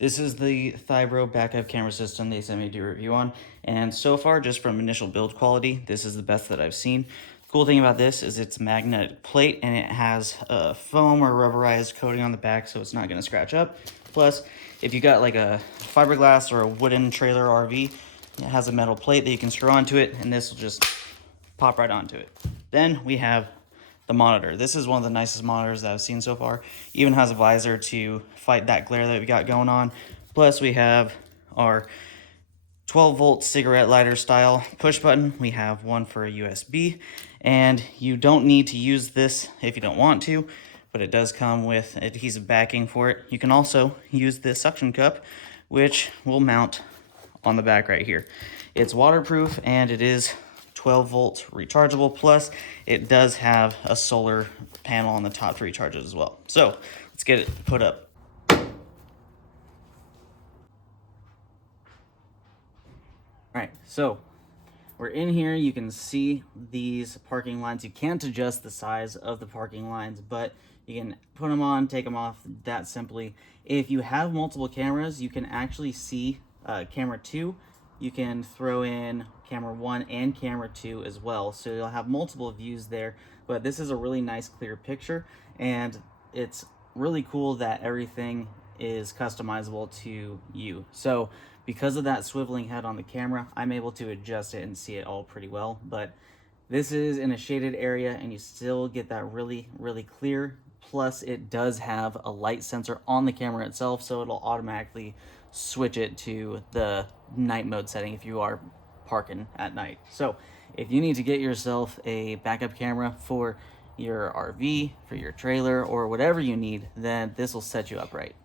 This is the Thybro backup camera system they sent me to do a review on, and so far, just from initial build quality, this is the best that I've seen. Cool thing about this is it's a magnetic plate and it has a foam or rubberized coating on the back, so it's not going to scratch up. Plus, if you got like a fiberglass or a wooden trailer RV, it has a metal plate that you can screw onto it, and this will just pop right onto it. Then we have the monitor. This is one of the nicest monitors that I've seen so far. Even has a visor to fight that glare that we got going on. Plus we have our 12-volt cigarette lighter style push button. We have one for a USB, and you don't need to use this if you don't want to, but it does come with adhesive backing for it. You can also use this suction cup, which will mount on the back right here. It's waterproof and it is 12 volts rechargeable, plus it does have a solar panel on the top to recharge it as well. So let's get it put up. All right, so we're in here. You can see these parking lines. You can't adjust the size of the parking lines, but you can put them on, take them off that simply. If you have multiple cameras, you can actually see camera 2. You can throw in camera 1 and camera 2 as well, so you'll have multiple views there. But this is a really nice clear picture, and it's really cool that everything is customizable to you. So because of that swiveling head on the camera, I'm able to adjust it and see it all pretty well. But this is in a shaded area and you still get that really clear. Plus it does have a light sensor on the camera itself, so it'll automatically switch it to the night mode setting if you are parking at night. So if you need to get yourself a backup camera for your RV, for your trailer, or whatever you need, then this will set you up right.